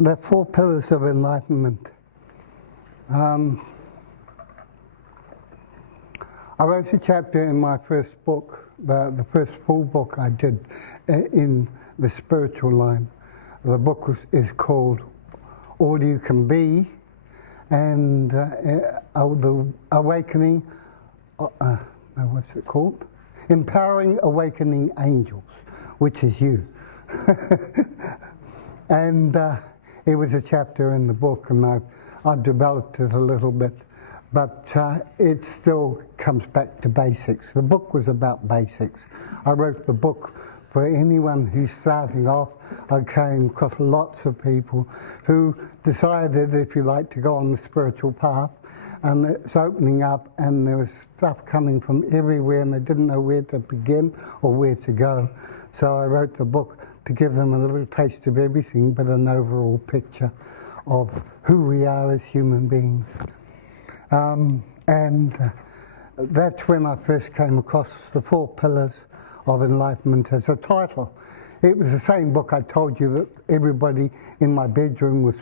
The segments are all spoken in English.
The four pillars of enlightenment. I wrote a chapter in my first book, the first full book I did in the spiritual line. The book is called All You Can Be, and the Awakening, what's it called? Empowering Awakening Angels, which is you. And it was a chapter in the book, and I've developed it a little bit, but it still comes back to basics. The book was about basics. I wrote the book for anyone who's starting off. I came across lots of people who decided, if you like, to go on the spiritual path, and it's opening up, and there was stuff coming from everywhere, and they didn't know where to begin or where to go. So I wrote the book to give them a little taste of everything, but an overall picture of who we are as human beings. That's when I first came across the four pillars of enlightenment as a title. It was the same book I told you that everybody in my bedroom was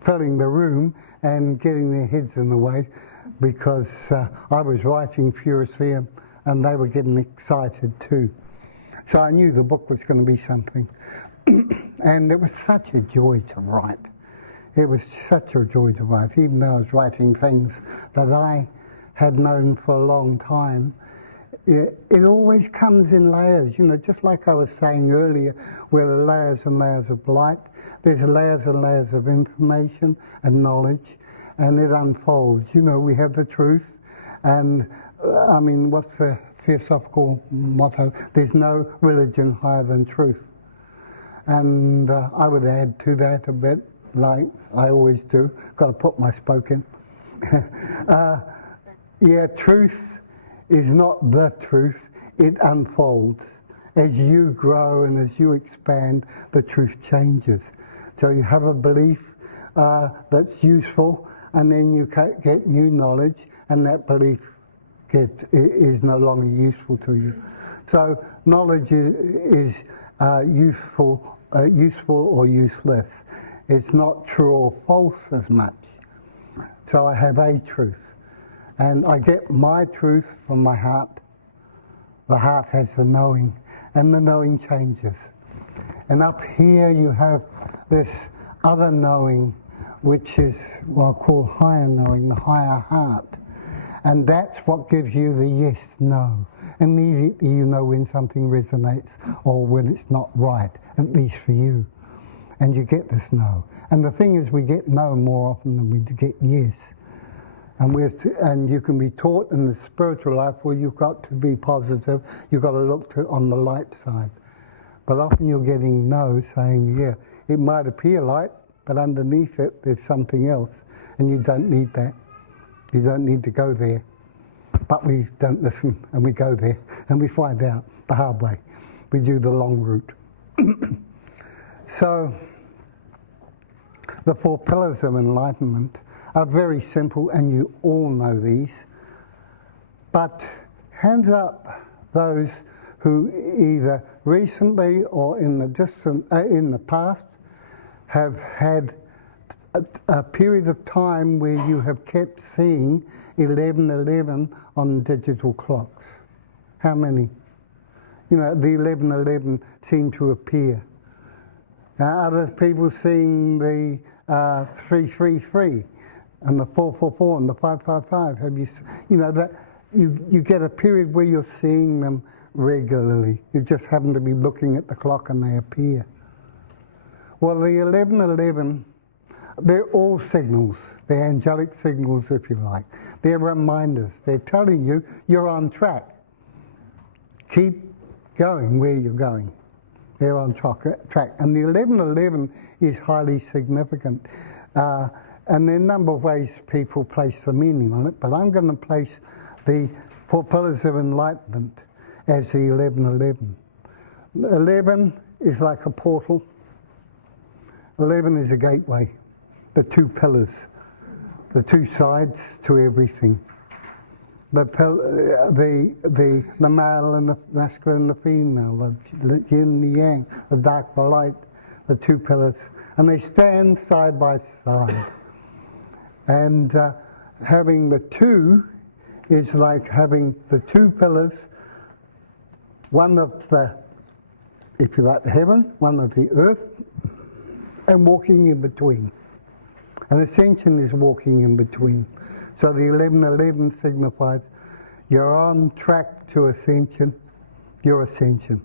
filling the room and getting their heads in the way, because I was writing furiously and they were getting excited too. So I knew the book was going to be something. And it was such a joy to write. It was such a joy to write, even though I was writing things that I had known for a long time. It always comes in layers, you know, just like I was saying earlier, where there are layers and layers of light, there's layers and layers of information and knowledge, and it unfolds. You know, we have the truth, and I mean, what's the philosophical motto? There's no religion higher than truth. And I would add to that a bit, like I always do, got to put my spoke in. Yeah, truth is not the truth, it unfolds. As you grow and as you expand, the truth changes. So you have a belief that's useful, and then you get new knowledge, and that belief is no longer useful to you. So knowledge is useful or useless. It's not true or false as much. So I have a truth, and I get my truth from my heart. The heart has the knowing, and the knowing changes. And up here you have this other knowing, which is what I call higher knowing, the higher heart. And that's what gives you the yes, no. Immediately you know when something resonates or when it's not right, at least for you. And you get this no. And the thing is, we get no more often than we get yes. And you can be taught in the spiritual life where you've got to be positive, you've got to look on the light side. But often you're getting no, saying, yeah, it might appear light, but underneath it there's something else, and you don't need that. You don't need to go there. But we don't listen, and we go there, and we find out the hard way. We do the long route. So, the four pillars of enlightenment are very simple, and you all know these. But hands up those who either recently or in the past have had a period of time where you have kept seeing 11:11 on digital clocks. How many? You know, the 11:11 seem to appear. Other people seeing the 333 and the 444 and the 555. Have you know that you get a period where you're seeing them regularly. You just happen to be looking at the clock and they appear. Well, the 11:11. They're all signals. They're angelic signals, if you like. They're reminders. They're telling you you're on track. Keep going where you're going. They're on track. And the 11:11 is highly significant. And there are a number of ways people place the meaning on it, but I'm going to place the four pillars of enlightenment as the 11:11. 11 is like a portal. 11 is a gateway. The two pillars, the two sides to everything. The male and the masculine and the female, the yin and the yang, the dark, the light, the two pillars, and they stand side by side. And having the two is like having the two pillars, one of the, if you like, the heaven, one of the earth, and walking in between. And ascension is walking in between. So the 1111 signifies you're on track to ascension, your ascension.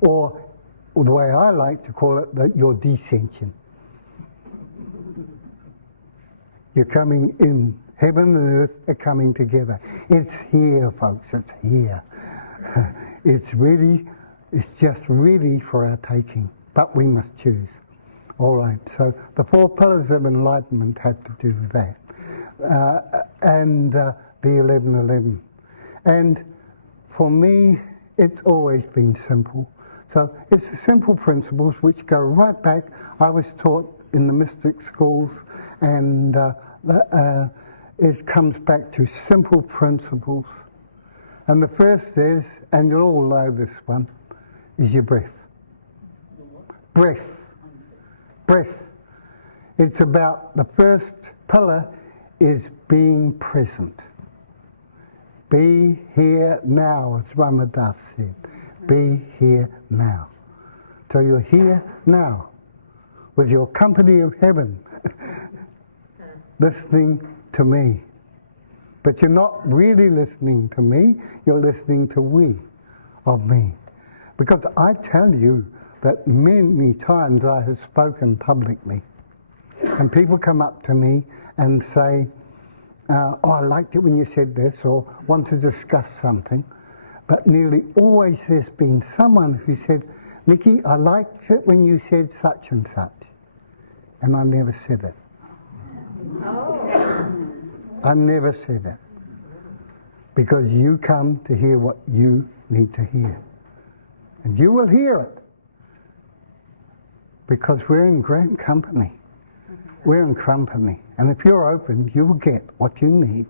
Or the way I like to call it, that your descension. You're coming in. Heaven and earth are coming together. It's here, folks, it's here. It's just ready for our taking, but we must choose. All right, so the 4 pillars of enlightenment had to do with that. And the 1111. And for me, it's always been simple. So it's the simple principles which go right back. I was taught in the mystic schools, and it comes back to simple principles. And the first is, and you'll all know this one, is your breath. Breath. Breath. It's about, the first pillar is being present. Be here now, as Ramadas said. Be here now. So you're here now, with your company of heaven, listening to me. But you're not really listening to me, you're listening to we of me. Because I tell you that many times I have spoken publicly, and people come up to me and say, oh, I liked it when you said this, or want to discuss something. But nearly always there's been someone who said, Nicky, I liked it when you said such and such. And I never said it. I never said it. Because you come to hear what you need to hear. And you will hear it. Because we're in great company. We're in company. And if you're open, you will get what you need.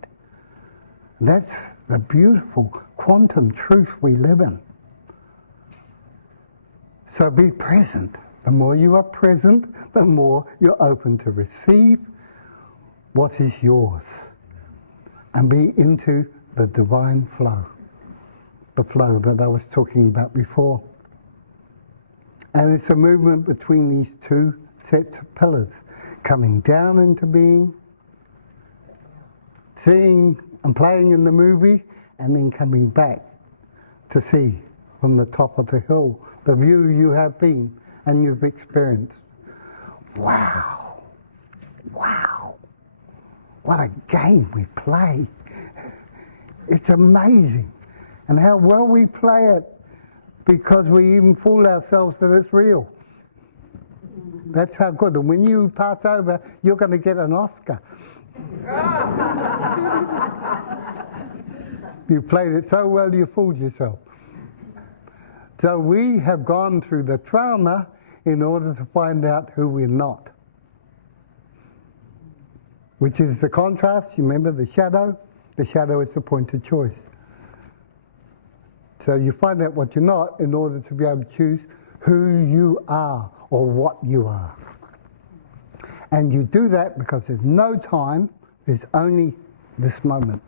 That's the beautiful quantum truth we live in. So be present. The more you are present, the more you're open to receive what is yours. And be into the divine flow. The flow that I was talking about before. And it's a movement between these two sets of pillars. Coming down into being, seeing and playing in the movie, and then coming back to see from the top of the hill the view you have been and you've experienced. Wow, wow, what a game we play. It's amazing. And how well we play it, because we even fool ourselves that it's real. That's how good. And when you pass over, you're going to get an Oscar. You played it so well, you fooled yourself. So we have gone through the trauma in order to find out who we're not. Which is the contrast, you remember the shadow? The shadow is the point of choice. So you find out what you're not in order to be able to choose who you are or what you are. And you do that because there's no time, there's only this moment.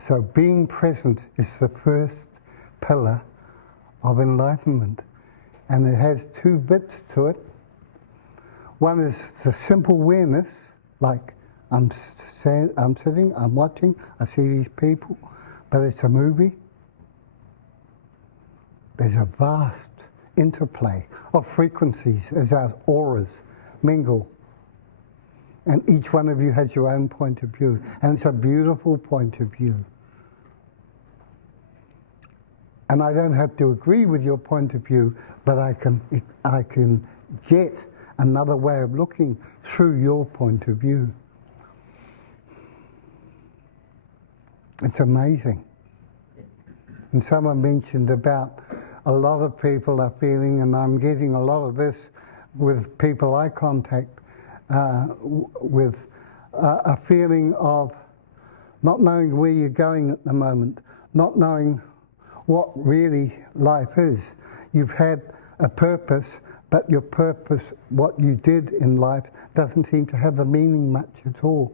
So being present is the first pillar of enlightenment. And it has 2 bits to it. One is the simple awareness, like I'm sitting, I'm watching, I see these people, but it's a movie. There's a vast interplay of frequencies as our auras mingle. And each one of you has your own point of view. And it's a beautiful point of view. And I don't have to agree with your point of view, but I can get another way of looking through your point of view. It's amazing. And someone mentioned about a lot of people are feeling, and I'm getting a lot of this with people I contact, with a feeling of not knowing where you're going at the moment, not knowing what really life is. You've had a purpose, but your purpose, what you did in life, doesn't seem to have the meaning much at all.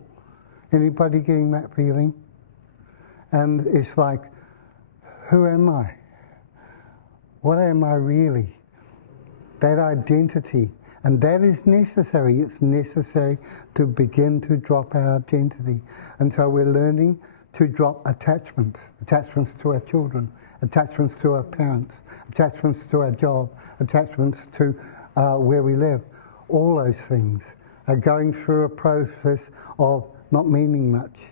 Anybody getting that feeling? And it's like, who am I? What am I really? That identity. And that is necessary. It's necessary to begin to drop our identity. And so we're learning to drop attachments. Attachments to our children, attachments to our parents, attachments to our job, attachments to where we live. All those things are going through a process of not meaning much,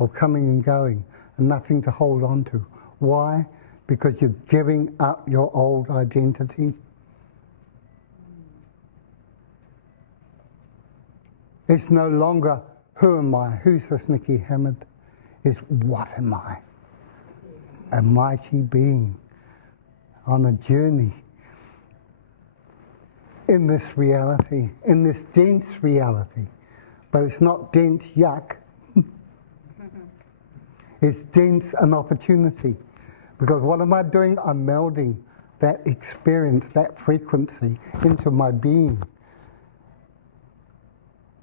of coming and going, and nothing to hold on to. Why? Because you're giving up your old identity. It's no longer, who am I? Who's this Nicky Hamid? It's, what am I? A mighty being on a journey in this reality, in this dense reality. But it's not dense yuck. It's dense an opportunity. Because what am I doing? I'm melding that experience, that frequency into my being.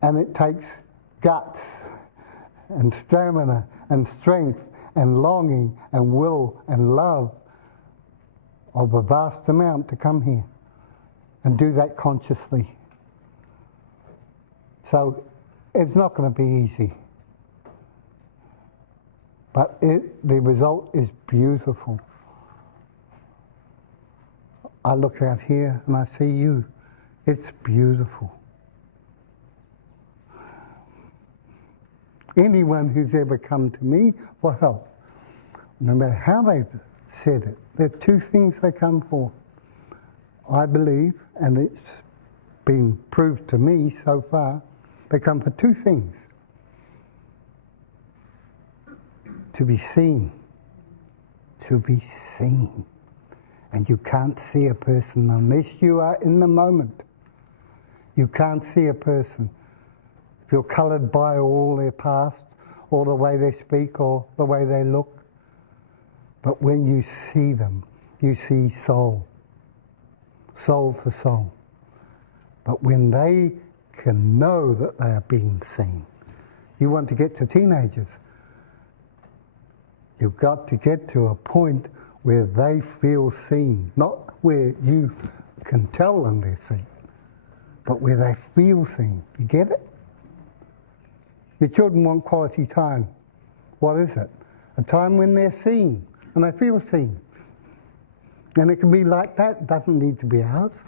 And it takes guts and stamina and strength and longing and will and love of a vast amount to come here and do that consciously. So it's not going to be easy. But the result is beautiful. I look out here and I see you. It's beautiful. Anyone who's ever come to me for help, no matter how they've said it, there are two things they come for. I believe, and it's been proved to me so far, they come for two things. To be seen. To be seen. And you can't see a person unless you are in the moment. You can't see a person if you're coloured by all their past, or the way they speak, or the way they look. But when you see them, you see soul. Soul to soul. But when they can know that they are being seen, you want to get to teenagers. You've got to get to a point where they feel seen, not where you can tell them they're seen, but where they feel seen. You get it? Your children want quality time. What is it? A time when they're seen and they feel seen. And it can be like that. It doesn't need to be ours.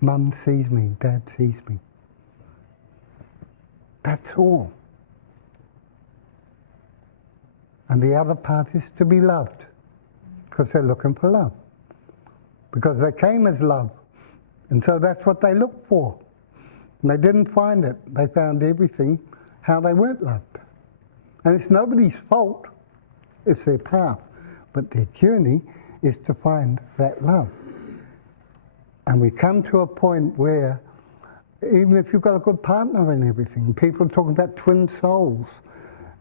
Mum sees me, Dad sees me. That's all. And the other part is to be loved, because they're looking for love. Because they came as love, and so that's what they looked for. And they didn't find it. They found everything how they weren't loved. And it's nobody's fault. It's their path. But their journey is to find that love. And we come to a point where, even if you've got a good partner and everything, people talk about twin souls.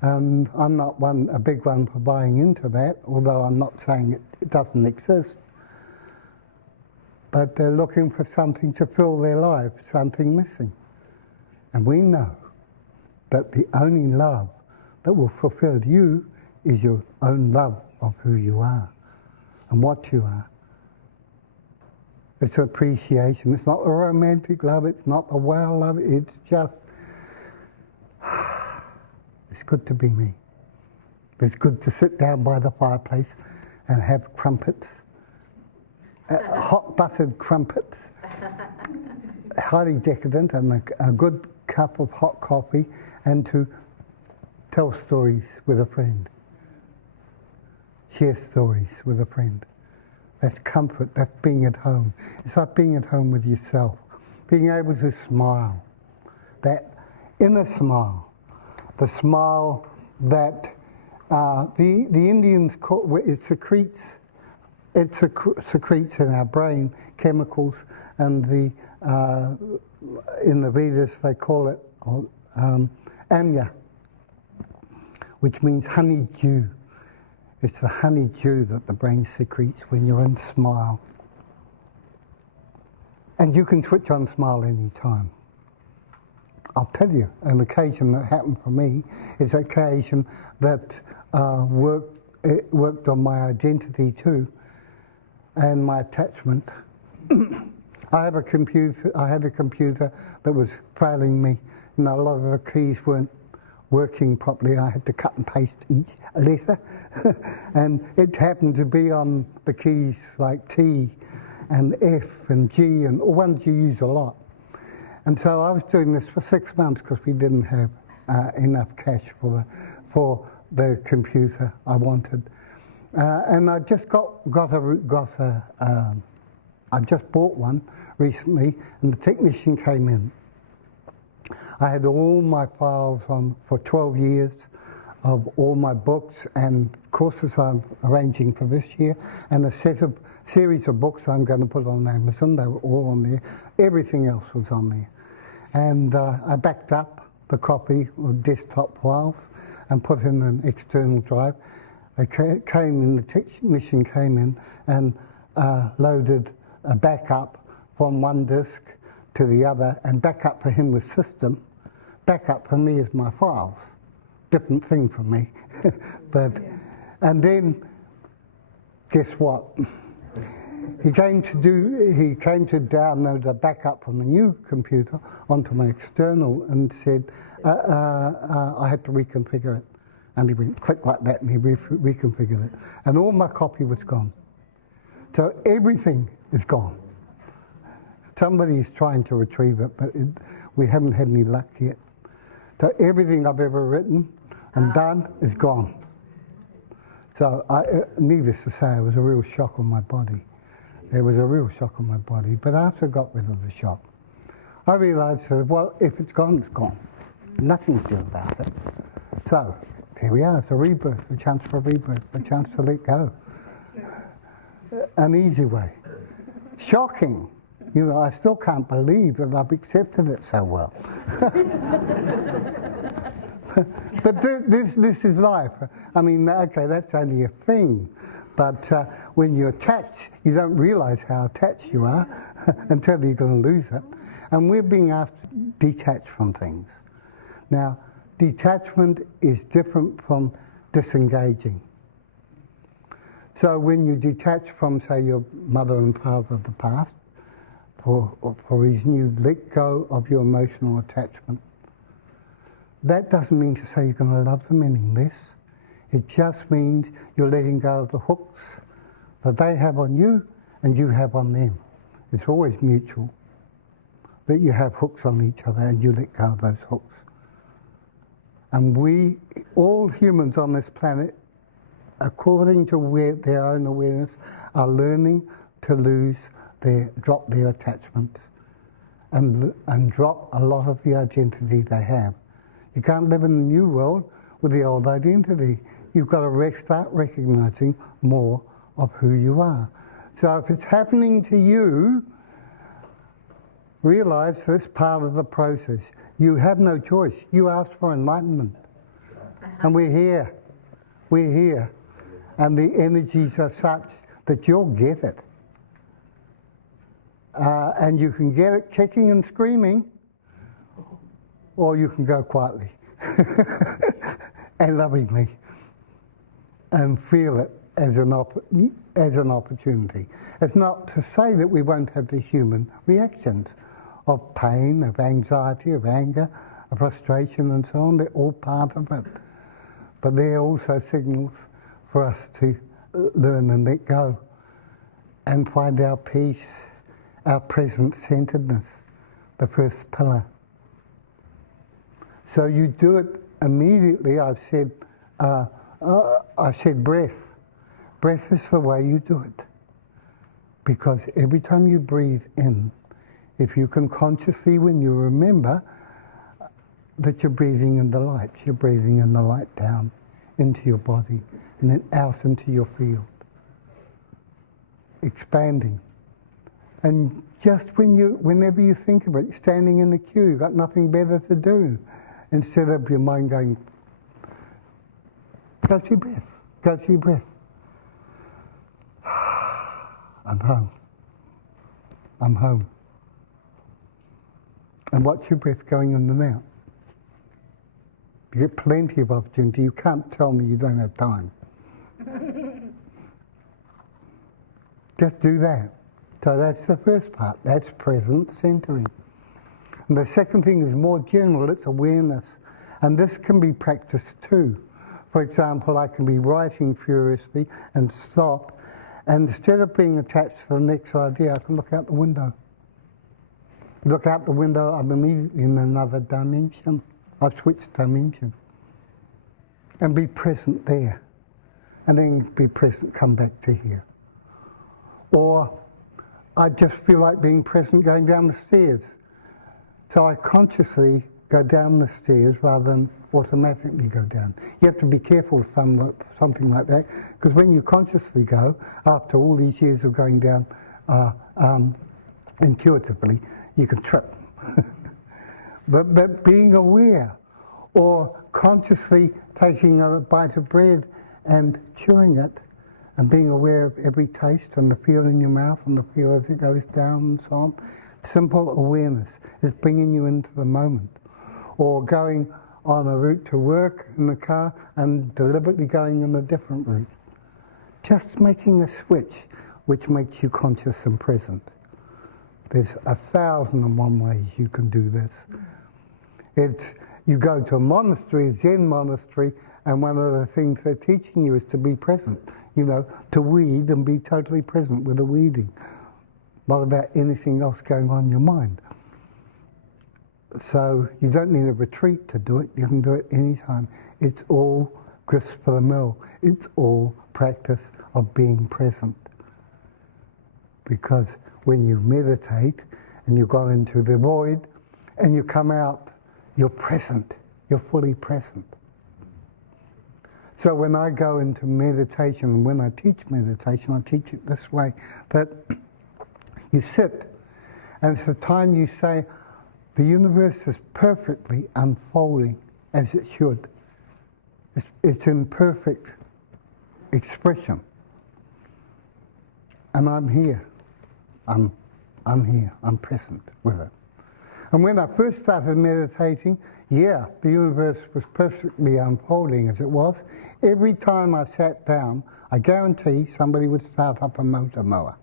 And I'm not a big one for buying into that, although I'm not saying it doesn't exist. But they're looking for something to fill their life, something missing. And we know that the only love that will fulfill you is your own love of who you are and what you are. It's appreciation. It's not a romantic love. It's not a wow love. It's just, it's good to be me. It's good to sit down by the fireplace and have crumpets. Hot buttered crumpets, highly decadent, and a good cup of hot coffee, and to tell stories with a friend. Share stories with a friend. That's comfort, that's being at home. It's like being at home with yourself, being able to smile. That inner smile, the smile that the Indians call, it secretes in our brain chemicals, and in the Vedas they call it amya, which means honeydew. It's the honeydew that the brain secretes when you're in smile. And you can switch on smile any time. I'll tell you, an occasion that happened for me is an occasion that worked on my identity too, and my attachment. I had a computer that was failing me. You know, a lot of the keys weren't working properly. I had to cut and paste each letter. And it happened to be on the keys like T and F and G and ones you use a lot. And so I was doing this for 6 months because we didn't have enough cash for the computer I wanted. And I just I just bought one recently, and the technician came in. I had all my files on for 12 years of all my books and courses I'm arranging for this year, and a series of books I'm going to put on Amazon. They were all on there. Everything else was on there. And I backed up the copy of desktop files and put in an external drive. The technician came in and loaded a backup from one disk to the other, and backup for him was system. Backup for me is my files. Different thing for me. And then, guess what? He came to download a backup from the new computer onto my external and said, I had to reconfigure it. And he went click like that and he reconfigured it. And all my copy was gone. So everything is gone. Somebody's trying to retrieve it, but we haven't had any luck yet. So everything I've ever written and done is gone. So needless to say, it was a real shock on my body. It was a real shock on my body. But after I got rid of the shock, I realised that, well, if it's gone, it's gone. Nothing to do about it. So here we are. It's a rebirth, a chance for a rebirth, a chance to let go. An easy way. Shocking. You know, I still can't believe that I've accepted it so well. But this is life. I mean, okay, that's only a thing. But when you're attached, you don't realise how attached you are until you're going to lose it. And we're being asked to detach from things. Now, detachment is different from disengaging. So when you detach from, say, your mother and father of the past, for reason you let go of your emotional attachment. That doesn't mean to say you're going to love them any less. It just means you're letting go of the hooks that they have on you and you have on them. It's always mutual. That you have hooks on each other and you let go of those hooks. And we, all humans on this planet, according to their own awareness, are learning to drop their attachments and drop a lot of the identity they have. You can't live in the new world with the old identity. You've got to start recognizing more of who you are. So if it's happening to you, realize that it's part of the process. You have no choice. You asked for enlightenment. And we're here. We're here. And the energies are such that you'll get it. And you can get it kicking and screaming, or you can go quietly and lovingly and feel it as an opportunity. It's not to say that we won't have the human reactions of pain, of anxiety, of anger, of frustration and so on. They're all part of it. But they're also signals for us to learn and let go and find our peace, our present-centeredness, the first pillar. So you do it immediately. I said breath. Breath is the way you do it. Because every time you breathe in, if you can consciously, when you remember that you're breathing in the light, you're breathing in the light down into your body and then out into your field. Expanding. And just whenever you think of it, standing in the queue, you've got nothing better to do. Instead of your mind going, catch your breath, Go to your breath. I'm home. I'm home. And watch your breath going in and out. You get plenty of opportunity. You can't tell me you don't have time. Just do that. So that's the first part. That's present centering. And the second thing is more general. It's awareness. And this can be practiced too. For example, I can be writing furiously and stop. And instead of being attached to the next idea, I can look out the window. Look out the window, I'm immediately in another dimension. I've switched dimension. And be present there. And then be present, come back to here. Or I just feel like being present going down the stairs. So I consciously go down the stairs rather than automatically go down. You have to be careful with something like that, because when you consciously go, after all these years of going down intuitively, you can trip. but being aware, or consciously taking a bite of bread and chewing it, and being aware of every taste and the feel in your mouth and the feel as it goes down and so on. Simple awareness is bringing you into the moment. Or going on a route to work in the car and deliberately going on a different route. Just making a switch which makes you conscious and present. There's 1,001 ways you can do this. You go to a monastery, a Zen monastery, and one of the things they're teaching you is to be present. You know, to weed and be totally present with the weeding. Not about anything else going on in your mind. So you don't need a retreat to do it. You can do it anytime. It's all grist for the mill. It's all practice of being present. Because when you meditate and you've gone into the void and you come out, you're present. You're fully present. So when I go into meditation, and when I teach meditation, I teach it this way, that you sit, and it's the time you say, the universe is perfectly unfolding as it should. It's in perfect expression. And I'm here. I'm here. I'm present with it. And when I first started meditating, yeah, the universe was perfectly unfolding as it was. Every time I sat down, I guarantee somebody would start up a motor mower.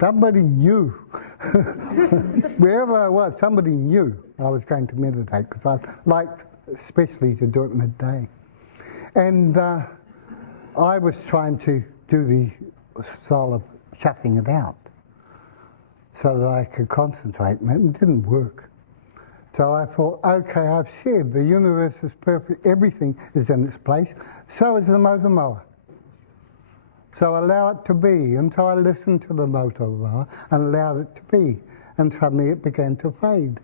Somebody knew. Wherever I was, somebody knew I was going to meditate, because I liked especially to do it midday. And I was trying to do the style of shutting it out so that I could concentrate, and it didn't work. So I thought, okay, I've said the universe is perfect, everything is in its place, so is the motor mower. So allow it to be, and so I listened to the motor mower and allowed it to be, and suddenly it began to fade.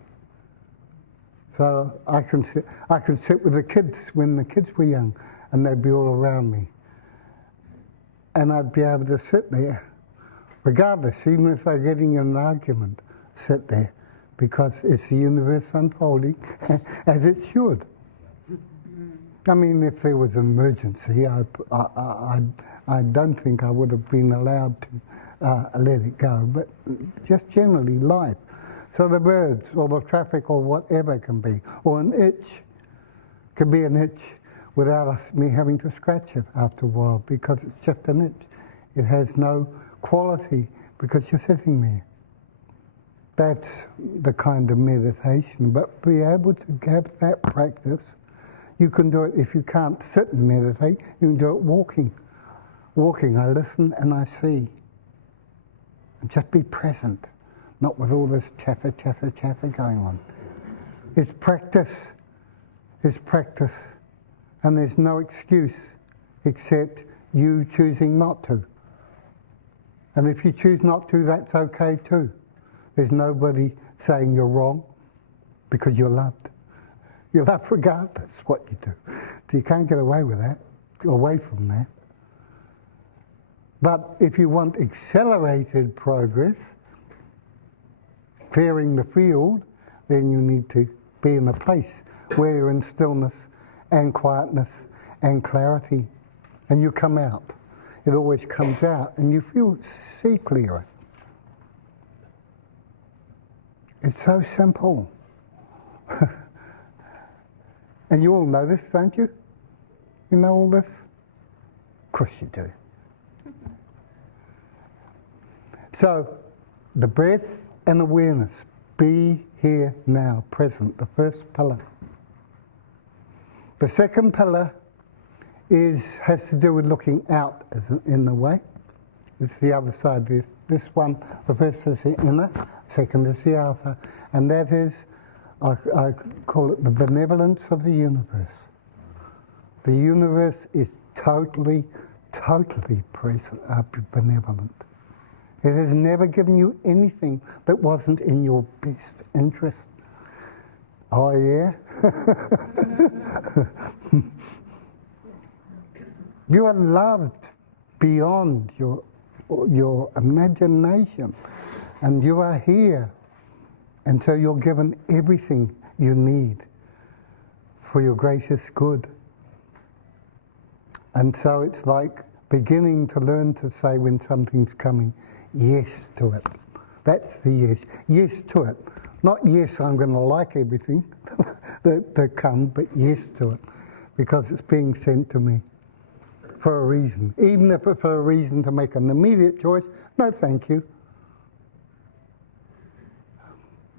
So I can sit with the kids when the kids were young, and they'd be all around me. And I'd be able to sit there, regardless, even if they're getting in an argument, sit there, because it's the universe unfolding as it should. I mean, if there was an emergency, I don't think I would have been allowed to let it go, but just generally life. So the birds, or the traffic, or whatever can be, or an itch, can be an itch without me having to scratch it after a while, because it's just an itch. It has no quality because you're sitting there. That's the kind of meditation, but be able to have that practice. You can do it if you can't sit and meditate, you can do it walking. Walking, I listen and I see. And just be present, not with all this chatter going on. It's practice. It's practice. And there's no excuse except you choosing not to. And if you choose not to, that's okay too. There's nobody saying you're wrong, because you're loved. You're loved regardless what you do. So you can't get away with that, away from that. But if you want accelerated progress, clearing the field, then you need to be in a place where you're in stillness and quietness and clarity, and you come out. It always comes out, and you see clearer. It's so simple. And you all know this, don't you? You know all this? Of course you do. So, the breath and awareness, be here now, present, the first pillar. The second pillar has to do with looking out in the way. It's the other side. This one, the first is the inner, second is the outer, and that is, I call it the benevolence of the universe. The universe is totally benevolent. It has never given you anything that wasn't in your best interest. Oh yeah? You are loved beyond your imagination, and you are here, and so you're given everything you need for your greatest good. And so it's like beginning to learn to say when something's coming, yes to it. That's the yes. Yes to it. Not yes, I'm going to like everything that comes, but yes to it. Because it's being sent to me for a reason. Even if it's for a reason to make an immediate choice, no thank you.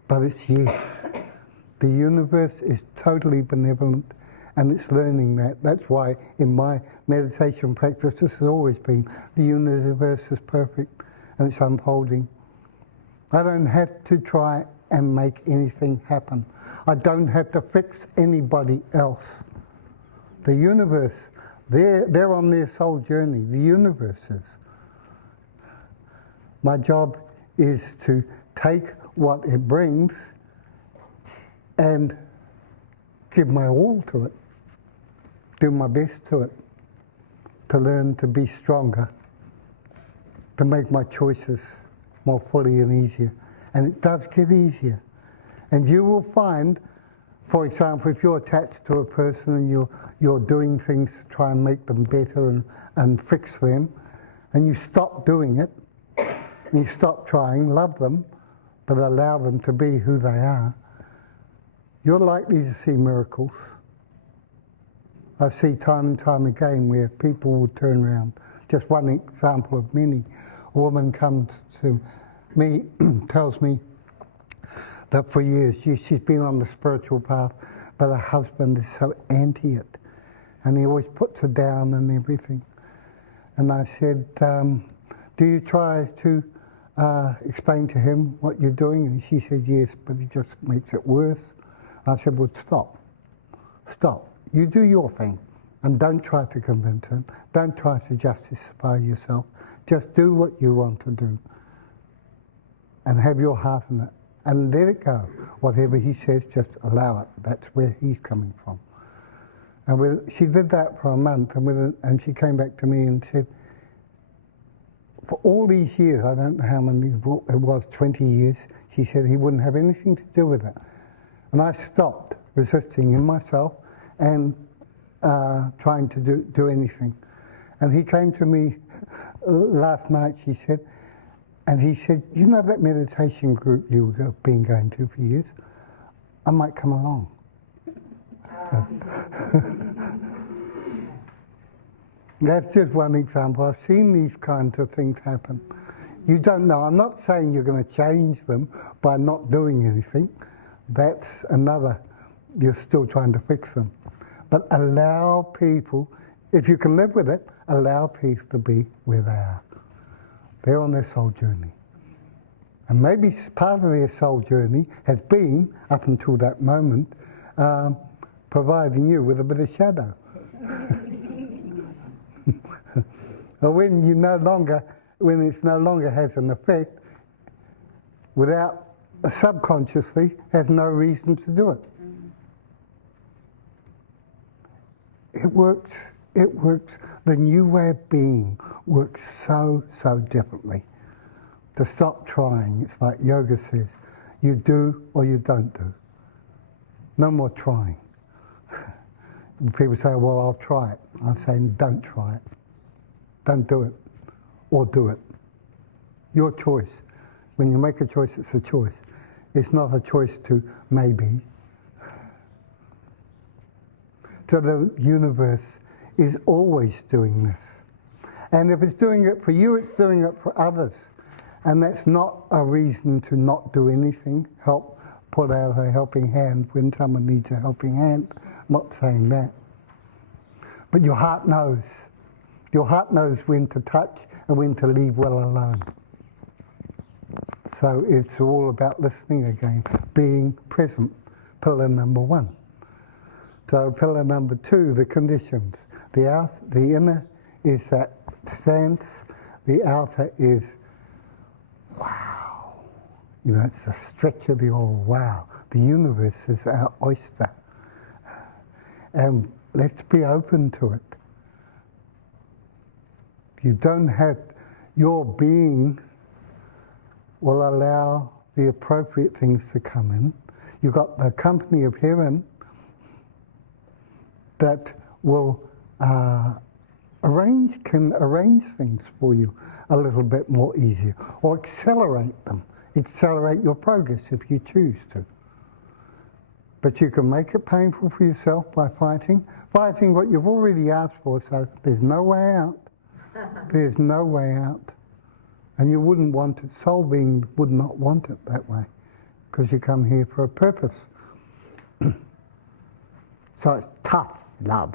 But it's yes. The universe is totally benevolent, and it's learning that. That's why in my meditation practice, this has always been, the universe is perfect and it's unfolding. I don't have to try and make anything happen. I don't have to fix anybody else. The universe, they're on their soul journey, the universe is. My job is to take what it brings and give my all to it, do my best to it, to learn to be stronger, to make my choices more fully and easier. And it does get easier. And you will find, for example, if you're attached to a person and you're doing things to try and make them better and fix them, and you stop doing it, and you stop trying, love them, but allow them to be who they are, you're likely to see miracles. I see time and time again where people will turn around. Just one example of many. A woman comes to me, tells me that for years she's been on the spiritual path, but her husband is so anti it, and he always puts her down and everything. And I said, do you try to explain to him what you're doing? And she said, yes, but he just makes it worse. I said, well, stop. You do your thing, and don't try to convince him. Don't try to justify yourself. Just do what you want to do, and have your heart in it, and let it go. Whatever he says, just allow it. That's where he's coming from. And she did that for a month, and she came back to me and said, for all these years, I don't know how many it was, 20 years, she said he wouldn't have anything to do with it. And I stopped resisting in myself and trying to do anything. And he came to me last night, she said, and he said, you know that meditation group you've been going to for years? I might come along. That's just one example. I've seen these kinds of things happen. You don't know. I'm not saying you're going to change them by not doing anything. That's another, you're still trying to fix them. But allow people, if you can live with it, allow people to be where they are. They're on their soul journey. And maybe part of their soul journey has been, up until that moment, providing you with a bit of shadow. Or when it's no longer has an effect, without subconsciously has no reason to do it. It works. The new way of being works so differently. To stop trying, it's like yoga says, you do or you don't do. No more trying. People say, well, I'll try it. I'm saying, don't try it. Don't do it. Or do it. Your choice. When you make a choice, it's a choice. It's not a choice to maybe. So the universe is always doing this. And if it's doing it for you, it's doing it for others. And that's not a reason to not do anything. Help put out a helping hand when someone needs a helping hand. I'm not saying that. But your heart knows. Your heart knows when to touch and when to leave well alone. So it's all about listening again, being present, pillar number 1. So pillar number 2, the conditions. The inner is that stance, the outer is wow. You know, it's a stretch of the old wow. The universe is our oyster. And let's be open to it. You don't have, your being will allow the appropriate things to come in. You've got the company of heaven that will can arrange things for you a little bit more easier, or accelerate them, accelerate your progress if you choose to. But you can make it painful for yourself by fighting what you've already asked for, so there's no way out. There's no way out. And you wouldn't want it, soul being would not want it that way, because you come here for a purpose. So it's tough love.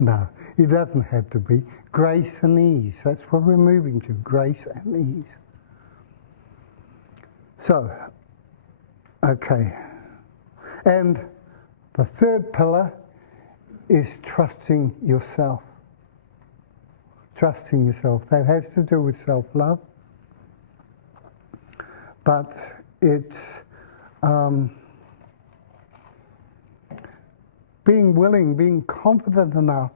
No, it doesn't have to be. Grace and ease, that's what we're moving to, grace and ease. So, okay. And the third pillar is trusting yourself. Trusting yourself. That has to do with self-love. But it's being willing, being confident enough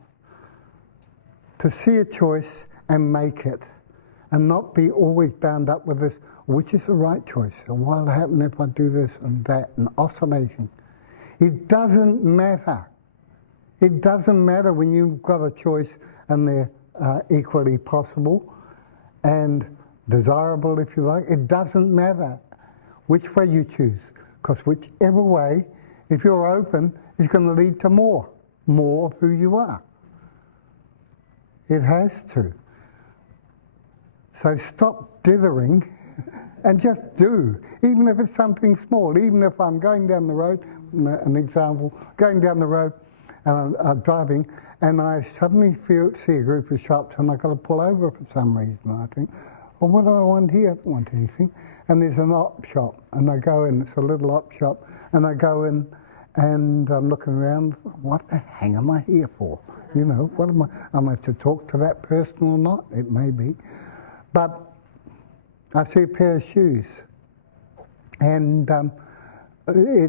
to see a choice and make it, and not be always bound up with this, which is the right choice, or what will happen if I do this and that, and oscillating. It doesn't matter. It doesn't matter when you've got a choice and they're equally possible and desirable, if you like. It doesn't matter which way you choose, because whichever way, if you're open, is going to lead to more of who you are. It has to. So stop dithering and just do, even if it's something small. Even if I'm going down the road, an example, going down the road and I'm driving, and I suddenly see a group of shops and I've got to pull over for some reason. I think, well, what do I want here? I don't want anything. And there's an op shop, and I go in, it's a little op shop, and I go in and I'm looking around, what the hell am I here for? You know, what am I to talk to that person or not? It may be. But I see a pair of shoes, and they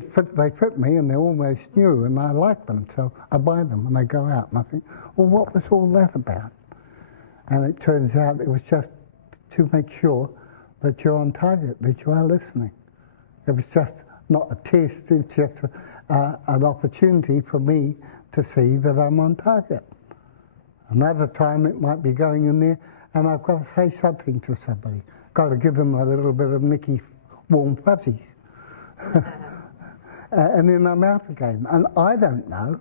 fit me, and they're almost new, and I like them, so I buy them, and I go out, and I think, well, what was all that about? And it turns out it was just to make sure that you're on target, that you are listening. It was just not a test, it's just an opportunity for me to see that I'm on target. Another time it might be going in there, and I've got to say something to somebody. Got to give them a little bit of Nicky warm fuzzies. And then I'm out again. And I don't know,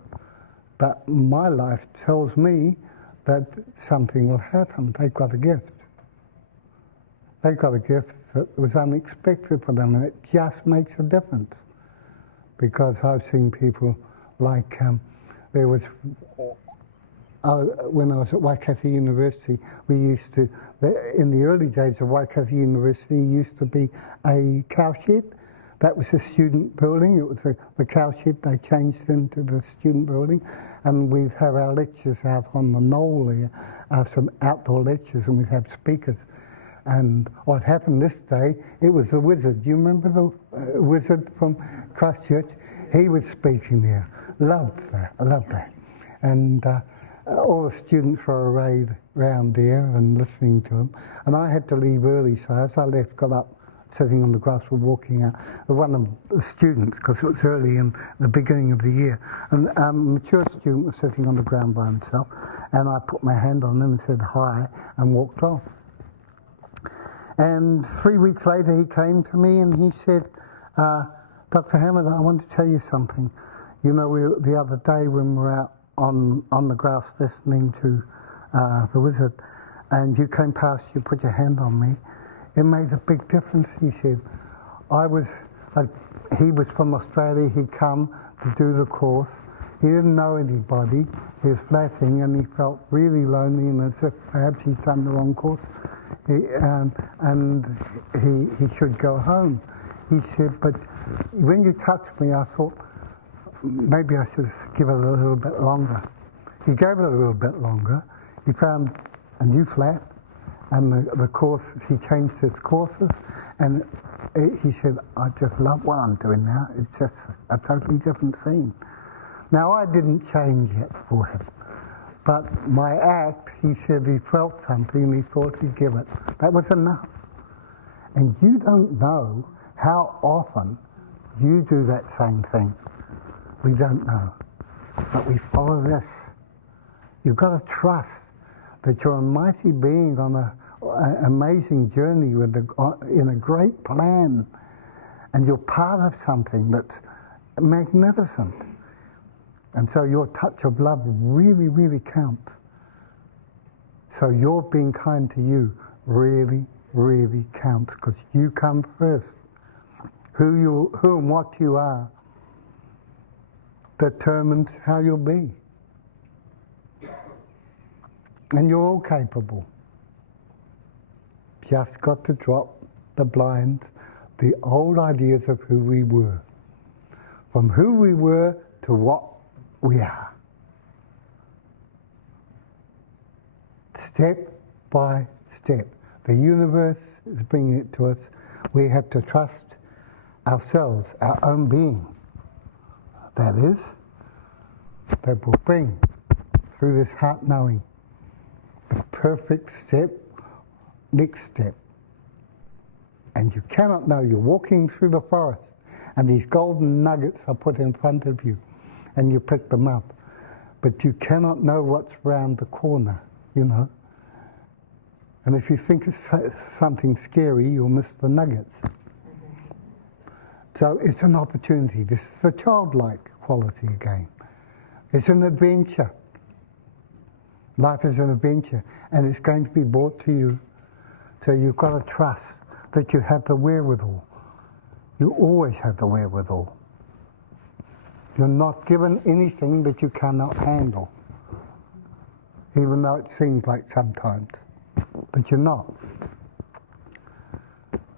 but my life tells me that something will happen. They've got a gift. They've got a gift that was unexpected for them, and it just makes a difference. Because I've seen people like, there was, when I was at Waikato University, we used to, in the early days of Waikato University, used to be a cowshed. That was a student building. It was the cowshed they changed into the student building. And we'd have our lectures out on the knoll there, some outdoor lectures, and we'd have speakers. And what happened this day, it was the wizard. Do you remember the wizard from Christchurch? He was speaking there. Loved that. And all the students were arrayed round there and listening to him. And I had to leave early, so as I left, got up sitting on the grass were walking out. One of the students, because it was early in the beginning of the year, and a mature student was sitting on the ground by himself, and I put my hand on him and said hi and walked off. And 3 weeks later he came to me and he said, Dr. Hamid, I want to tell you something. You know, the other day when we were out on the grass listening to the wizard, and you came past, you put your hand on me, it made a big difference, he said. He was from Australia, he'd come to do the course, he didn't know anybody, he was flatting and he felt really lonely and as if perhaps he'd done the wrong course, and he should go home. He said, but when you touched me, I thought, maybe I should give it a little bit longer. He gave it a little bit longer, he found a new flat, and the course, he changed his courses, and he said, I just love what I'm doing now. It's just a totally different scene. Now, I didn't change it for him, but my act, he said he felt something and he thought he'd give it. That was enough. And you don't know how often you do that same thing. We don't know, but we follow this. You've got to trust that you're a mighty being on an amazing journey in a great plan, and you're part of something that's magnificent. And so your touch of love really, really counts. So your being kind to you really, really counts, because you come first. Who and what you are determines how you'll be. And you're all capable. Just got to drop the blinds, the old ideas of who we were. From who we were to what we are. Step by step. The universe is bringing it to us. We have to trust ourselves, our own being. That is, that will bring through this heart knowing the perfect step, next step. And you cannot know. You're walking through the forest and these golden nuggets are put in front of you and you pick them up. But you cannot know what's round the corner, you know. And if you think it's something scary, you'll miss the nuggets. So it's an opportunity. This is a childlike quality again. It's an adventure. Life is an adventure, and it's going to be brought to you. So you've got to trust that you have the wherewithal. You always have the wherewithal. You're not given anything that you cannot handle, even though it seems like sometimes, but you're not.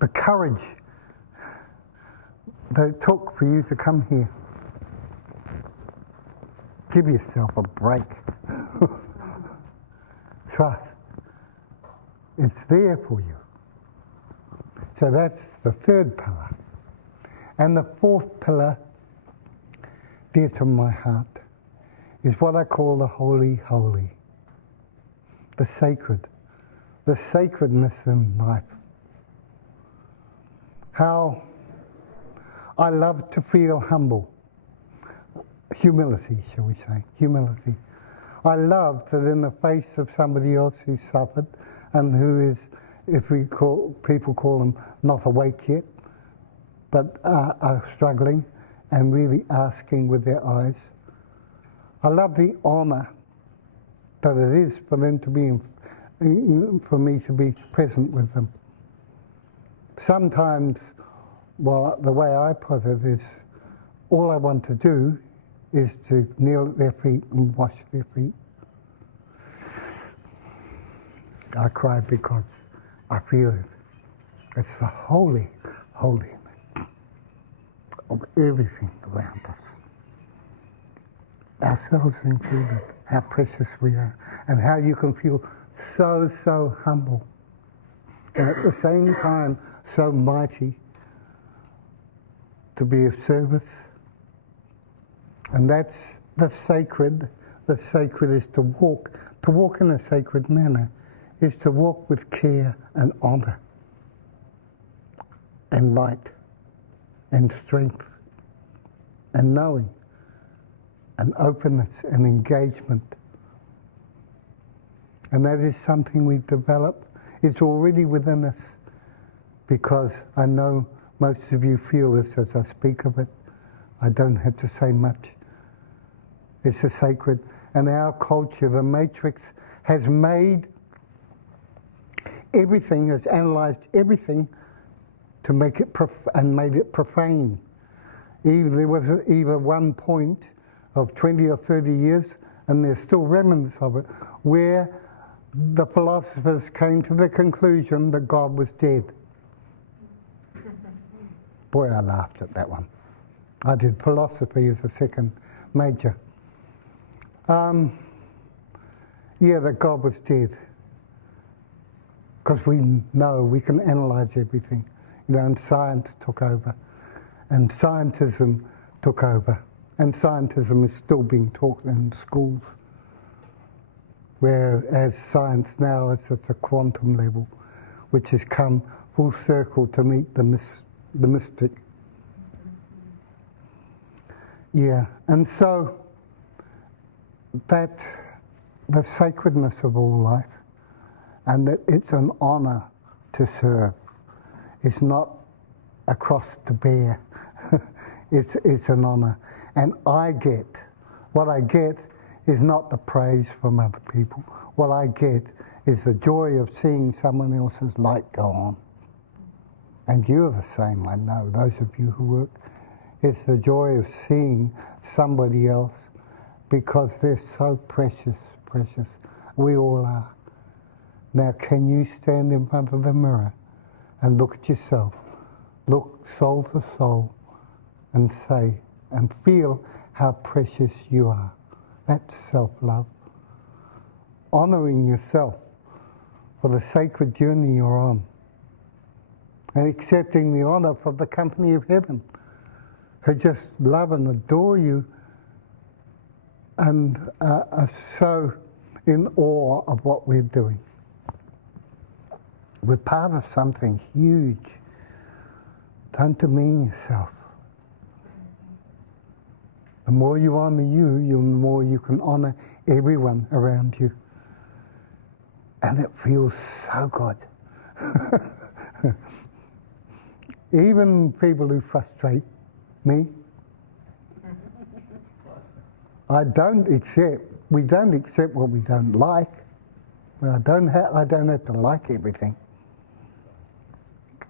The courage that it took for you to come here. Give yourself a break. Trust. It's there for you. So that's the third pillar. And the fourth pillar, dear to my heart, is what I call the holy, holy. The sacred. The sacredness in life. How I love to feel humble. Humility, shall we say. Humility. I love that in the face of somebody else who's suffered and who is, people call them not awake yet, but are struggling and really asking with their eyes. I love the honour that it is for them to be, for me to be present with them. Sometimes, well, the way I put it is, all I want to do is to kneel at their feet and wash their feet. I cry because I feel it. It's the holy, holy of everything around us. Ourselves included, how precious we are, and how you can feel so, so humble, and at the same time so mighty to be of service. And that's sacred. The sacred is to walk in a sacred manner, is to walk with care and honour. and light and strength and knowing and openness and engagement. And that is something we develop. It's already within us, because I know most of you feel this as I speak of it. I don't have to say much. It's a sacred. And our culture, the matrix, has made everything, has analysed everything to make it and made it profane. There was either one point of 20 or 30 years, and there's still remnants of it, where the philosophers came to the conclusion that God was dead. Boy, I laughed at that one. I did philosophy as a second major. Yeah, that God was dead. Because we know we can analyse everything. You know, and science took over. And scientism took over. And scientism is still being taught in schools. Whereas science now is at the quantum level, which has come full circle to meet the mystic. Yeah, and so that the sacredness of all life, and that it's an honour to serve. It's not a cross to bear. It's an honour. And what I get is not the praise from other people. What I get is the joy of seeing someone else's light go on. And you're the same, I know, those of you who work. It's the joy of seeing somebody else, because they're so precious, precious. We all are. Now, can you stand in front of the mirror and look at yourself, look soul to soul, and say, and feel how precious you are? That's self-love. Honouring yourself for the sacred journey you're on, and accepting the honour from the company of heaven, who just love and adore you and are so in awe of what we're doing. We're part of something huge. Don't demean yourself. The more you honour you, the more you can honour everyone around you. And it feels so good. Even people who frustrate me, we don't accept what we don't like. Well, I don't have to like everything.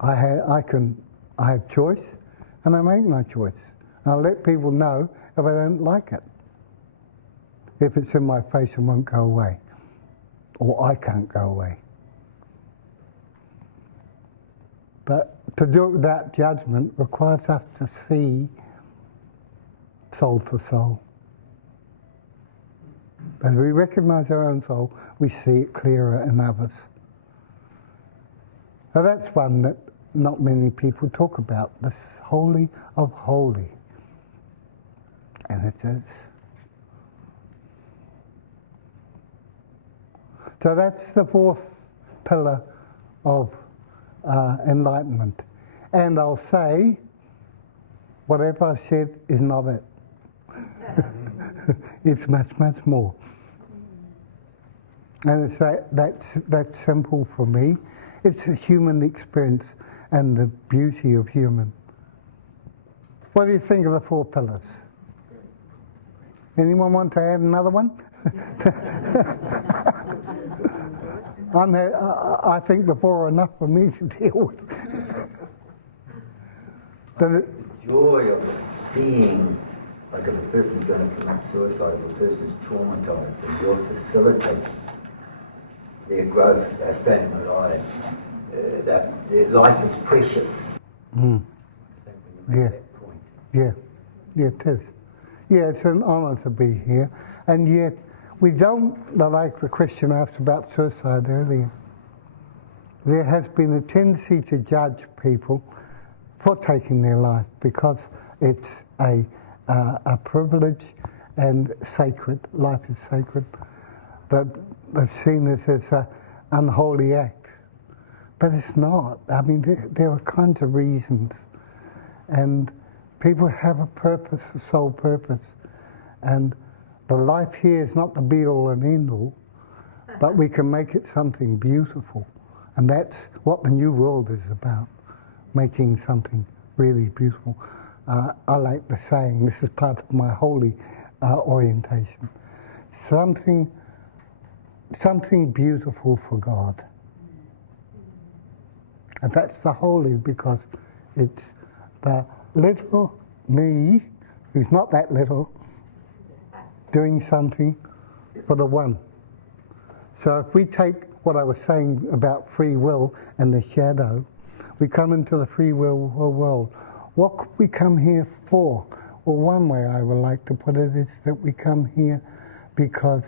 I have choice, and I make my choice. I'll let people know if I don't like it. If it's in my face and won't go away, or I can't go away. But to do it without judgment requires us to see soul to soul. As we recognise our own soul, we see it clearer in others. Now that's one that not many people talk about, this holy of holy. And it is. So that's the fourth pillar of enlightenment. And I'll say, whatever I've said is not it. It's much, much more. And it's that's simple for me. It's a human experience and the beauty of human. What do you think of the four pillars? Anyone want to add another one? I think the four are enough for me to deal with. The joy of seeing, like if a person's going to commit suicide, if a person's traumatized, and you're facilitating their growth, their staying alive, that their life is precious. Mm. I think when you make that point. Yeah, it is. Yeah, it's an honour to be here, and yet we don't, like the question asked about suicide earlier, there has been a tendency to judge people for taking their life because it's a privilege and sacred. Life is sacred. That they've seen this as an unholy act. But it's not. I mean, there are kinds of reasons. And people have a purpose, a sole purpose. And the life here is not the be-all and end-all, but we can make it something beautiful. And that's what the new world is about, making something really beautiful. I like the saying, this is part of my holy orientation, something beautiful for God. And that's the holy, because it's the little me, who's not that little, doing something for the one. So if we take what I was saying about free will and the shadow, we come into the free will world. What could we come here for? Well, one way I would like to put it is that we come here because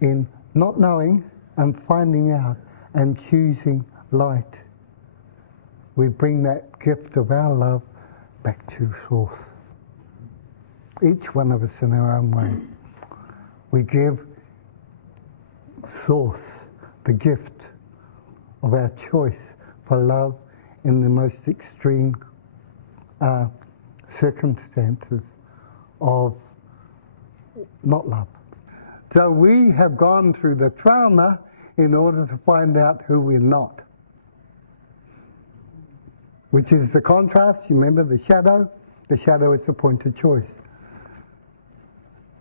in not knowing and finding out and choosing light, we bring that gift of our love back to source. Each one of us in our own way. We give source the gift of our choice for love in the most extreme circumstances of not love. So we have gone through the trauma in order to find out who we're not. Which is the contrast, you remember the shadow? The shadow is the point of choice.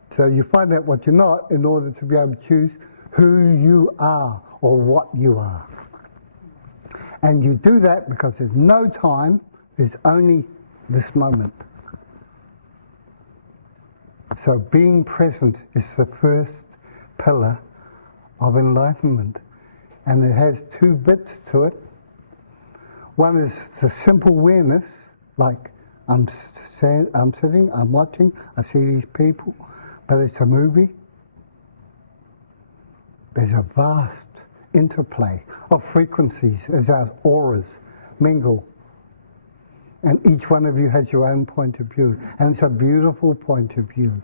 So you find out what you're not in order to be able to choose who you are or what you are. And you do that because there's no time, there's only this moment. So being present is the first pillar of enlightenment. And it has two bits to it. One is the simple awareness, like I'm sitting, I'm watching, I see these people, but it's a movie. There's a vast interplay of frequencies as our auras mingle. And each one of you has your own point of view. And it's a beautiful point of view.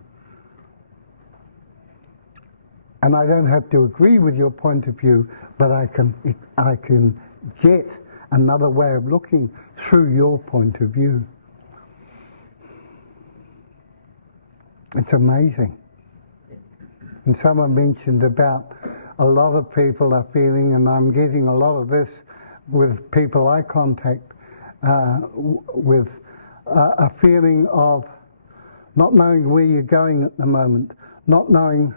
And I don't have to agree with your point of view, but I can get another way of looking through your point of view. It's amazing. And someone mentioned about a lot of people are feeling, and I'm getting a lot of this with people I contact, with a feeling of not knowing where you're going at the moment, not knowing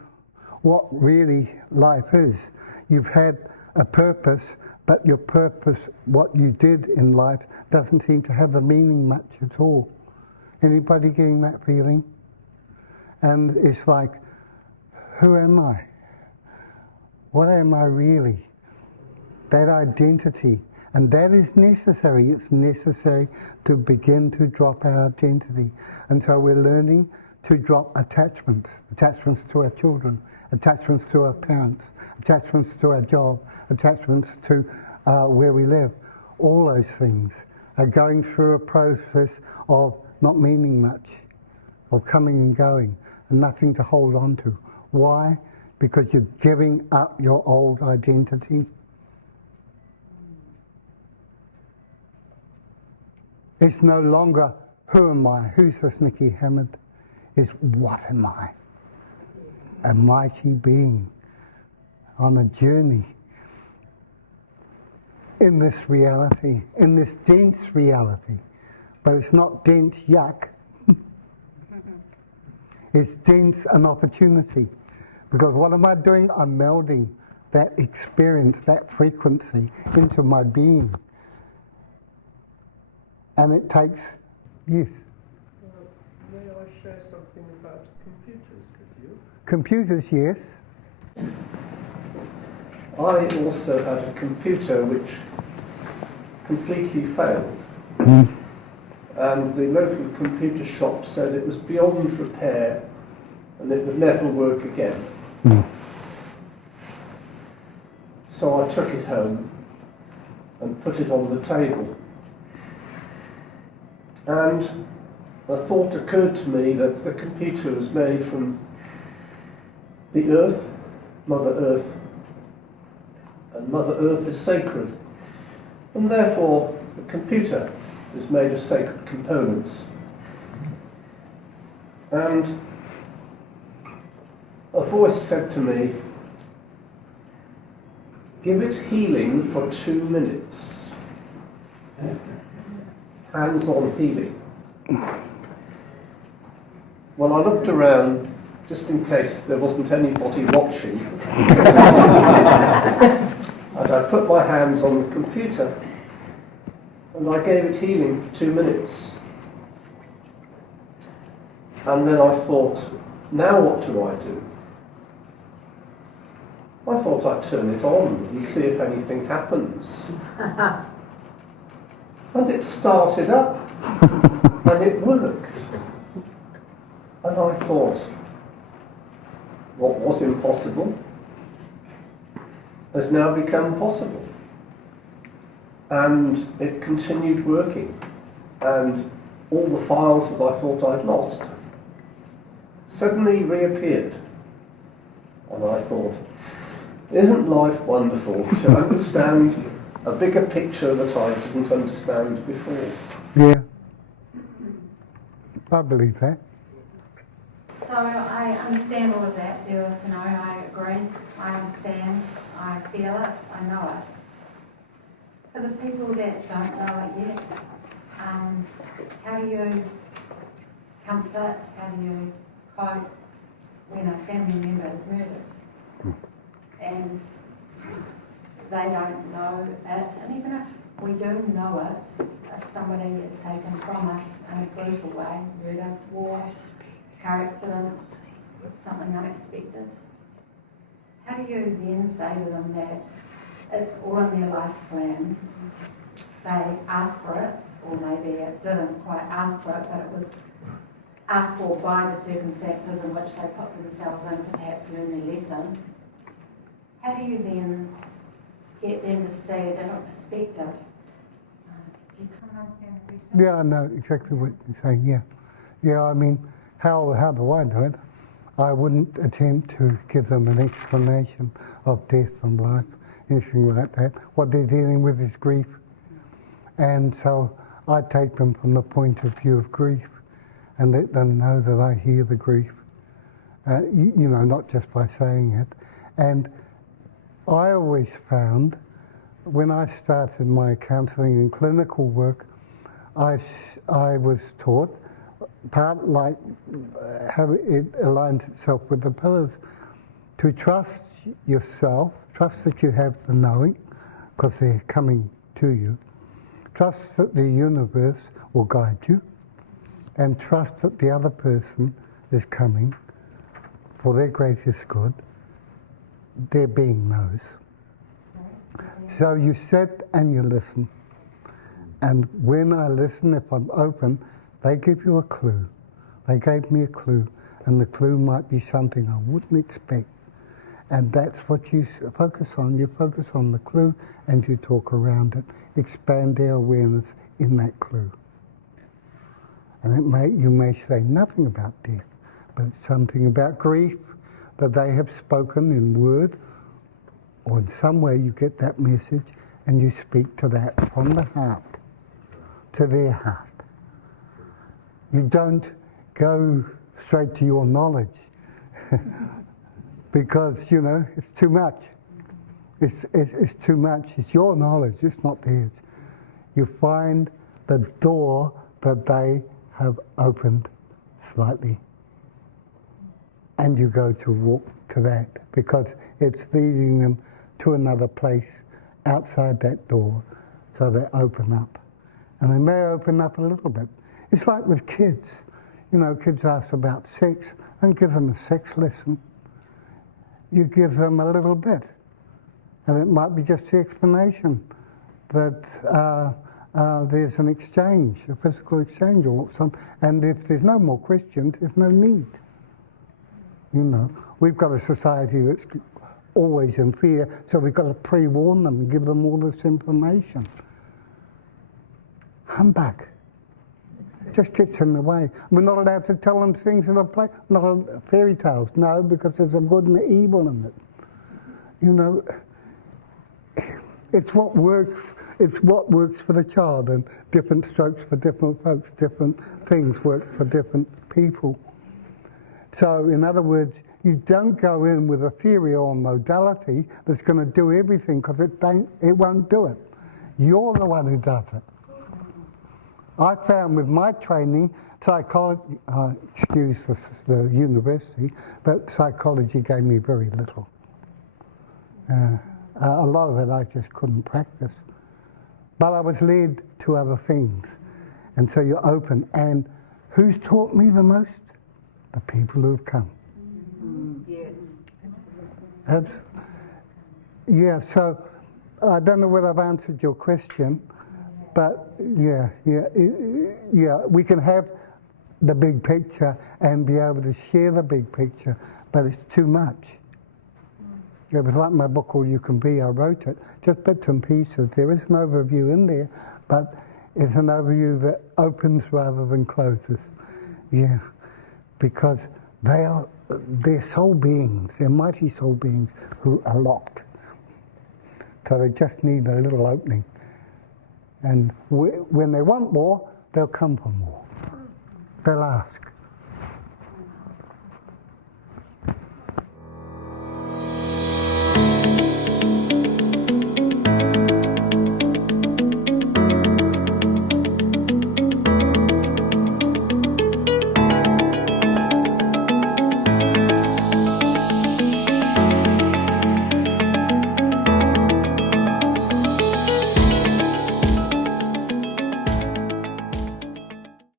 what really life is. You've had a purpose, but your purpose, what you did in life, doesn't seem to have the meaning much at all. Anybody getting that feeling? And it's like, who am I? What am I really? That identity. And that is necessary. It's necessary to begin to drop our identity. And so we're learning to drop attachments. Attachments to our children, attachments to our parents, attachments to our job, attachments to where we live. All those things are going through a process of not meaning much, of coming and going, and nothing to hold on to. Why? Because you're giving up your old identity. It's no longer, who am I? Who's this Nicky Hamid? It's what am I? A mighty being on a journey in this reality, in this dense reality. But it's not dense yuck. It's dense an opportunity. Because what am I doing? I'm melding that experience, that frequency into my being. And it takes youth. May I share something about computers with you? Computers, yes. I also had a computer which completely failed. And the local computer shop said it was beyond repair and it would never work again. So I took it home and put it on the table. And a thought occurred to me that the computer was made from the earth, Mother Earth, and Mother Earth is sacred. And therefore, the computer is made of sacred components. And a voice said to me, give it healing for 2 minutes. Hands-on healing. Well, I looked around just in case there wasn't anybody watching. And I put my hands on the computer and I gave it healing for 2 minutes. And then I thought, now what do I do? I thought I'd turn it on and see if anything happens. And it started up, and it worked. And I thought, what was impossible has now become possible. And it continued working, and all the files that I thought I'd lost suddenly reappeared. And I thought, isn't life wonderful to understand a bigger picture that I didn't understand before? Yeah, I believe that. So I understand all of that. There was, I agree, I understand, I feel it, I know it. For the people that don't know it yet, how do you comfort, how do you cope when a family member is murdered? And they don't know it, and even if we do know it, if somebody is taken from us in a brutal way, murder, war, car accidents, something unexpected, how do you then say to them that it's all in their life's plan, they asked for it, or maybe it didn't quite ask for it, but it was asked for by the circumstances in which they put themselves in to perhaps learn their lesson? How do you then get them to see a different perspective? Do you kind of understand the question? Yeah, I know exactly what you're saying, yeah. Yeah, I mean, how do I do it? I wouldn't attempt to give them an explanation of death and life, anything like that. What they're dealing with is grief. And so I take them from the point of view of grief and let them know that I hear the grief, not just by saying it. And I always found, when I started my counselling and clinical work, I was taught, part like how it aligns itself with the pillars, to trust yourself, trust that you have the knowing, because they're coming to you, trust that the universe will guide you, and trust that the other person is coming for their greatest good. Their being knows. So you sit and you listen. And when I listen, if I'm open, they give you a clue. They gave me a clue, and the clue might be something I wouldn't expect. And that's what you focus on. You focus on the clue and you talk around it. Expand their awareness in that clue. And you may say nothing about death, but something about grief that they have spoken in word, or in some way you get that message and you speak to that from the heart, to their heart. You don't go straight to your knowledge because, it's too much. It's too much. It's your knowledge, it's not theirs. You find the door that they have opened slightly, and you go to walk to that, because it's leading them to another place outside that door, so they open up. And they may open up a little bit. It's like with kids. Kids ask about sex, and give them a sex lesson. You give them a little bit. And it might be just the explanation that there's an exchange, a physical exchange or something. And if there's no more questions, there's no need. We've got a society that's always in fear, so we've got to pre-warn them and give them all this information. Humbug. Just gets in the way. We're not allowed to tell them things that are not fairy tales. No, because there's a good and the evil in it. It's what works It's what works for the child, and different strokes for different folks, different things work for different people. So, in other words, you don't go in with a theory or modality that's going to do everything, because it won't do it. You're the one who does it. I found with my training, psychology, excuse the university, but psychology gave me very little. A lot of it I just couldn't practice. But I was led to other things. And so you're open. And who's taught me the most? The people who've come. Yes. Yeah, so I don't know whether I've answered your question, but yeah, we can have the big picture and be able to share the big picture, but it's too much. It was like my book, All You Can Be. I wrote it, just bits and pieces. There is an overview in there, but it's an overview that opens rather than closes. Yeah, because they're soul beings, they're mighty soul beings who are locked. So they just need a little opening. And when they want more, they'll come for more. They'll ask.